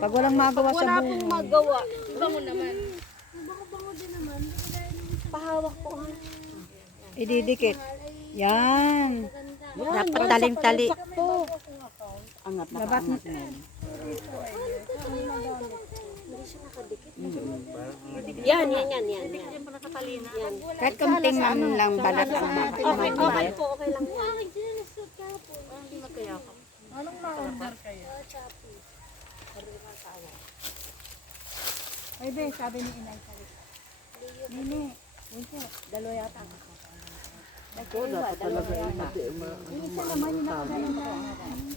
Pag walang magawa sa Wala buhay. pong magawa. Bango naman. Pahawak po. Ididikit. Yan. Dapat taling-tali. Angat na Dapat kaangat na. Yan. Kahit kamting man lang balat ang Okay po. Okay lang yan. Anong ma-order kayo? Ay, be, sabi ni Inay. Nini, dalawa yata. Ito, dapat talaga yung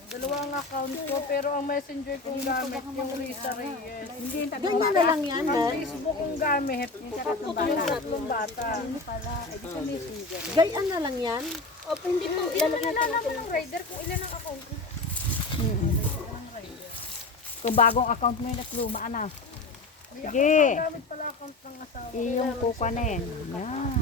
Dalawa ang account ko, pero ang messenger kong gamit yung Risa Reyes. Ganyan na lang yan. Ang Facebook kong gamit, tatlong bata. Gayaan na lang yan. O, hindi po. Ilan na nalaman ng rider kung ilan ang account ko? Kung bagong account mo yun at luma na. Sige. Gamit pala account ng asawa. Iyong kukanin. Yan.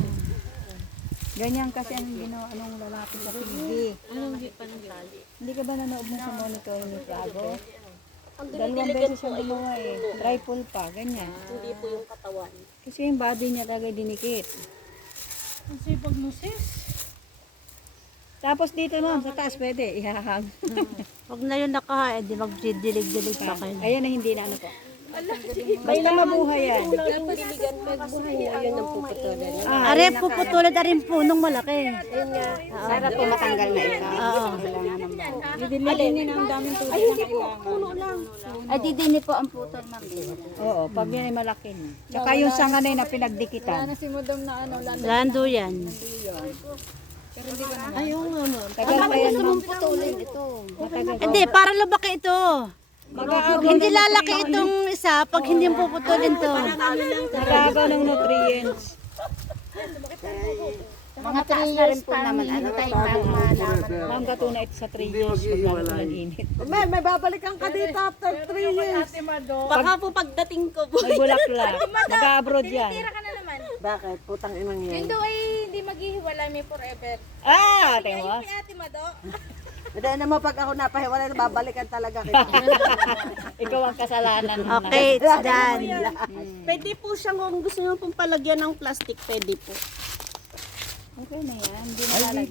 Ganyan kasi ang ginawa nung lalaki sa TV. Anong di pa ng tali? Hindi ka ba nanood mo sa monitoring ni Flago? Ang Dalawang dinidiligan beses po yung ay yung gumawa eh. Tripod pa, ganyan. hindi po yung katawan. Kasi yung body niya talaga dinikit. Ang sipag mo sis. Tapos dito ma'am, sa taas pwede, ihahang. Huwag na yun nakaha, di magdidilig-dilig pa kayo. Ayan na hindi na ano po. Basta mabuhay yan. Yung diligan po, yun ang puputulin. Are po putulad arin punong malaki. Ayun nga. Para po matanggal na isa. Oo. Didilinin ang daming tubig na kailangan. Puno lang. Ay didini po ang putol, ma'am. Oo, pag yan ay malaki na. Tsaka yung sanganay na pinagdikitan. Lando yan. Ayaw nga ma'am. Tagal pa yan ma'am. Putulin ito. Matagal. Hindi, para lumaki ito. Hindi lalaki itong isa pag hindi mo puputulin to. Nagagaw ng nutrients. Mga 3 years po naman, ano tayo Ma'am, katuna ito sa 3 years. Pag lalo ko nag-init. May babalikan ka dito after 3 years. Ate Mado. Baka po pagdating ko po. May bulaklak. Mag-abroad yan. Tira ka na naman. Bakit? Putang inang yan. Yung daw ay hindi maghihiwalay may forever. Ah, ate mo. Ay, Ate Mado. Hindi naman pag ako napahiwalay, babalikan talaga kita. Ikaw ang kasalanan. Okay, it's done. Pwede po siyang kung gusto nyo pong palagyan ng plastic, pwede po. Okay na yan. Hindi na lalagyan.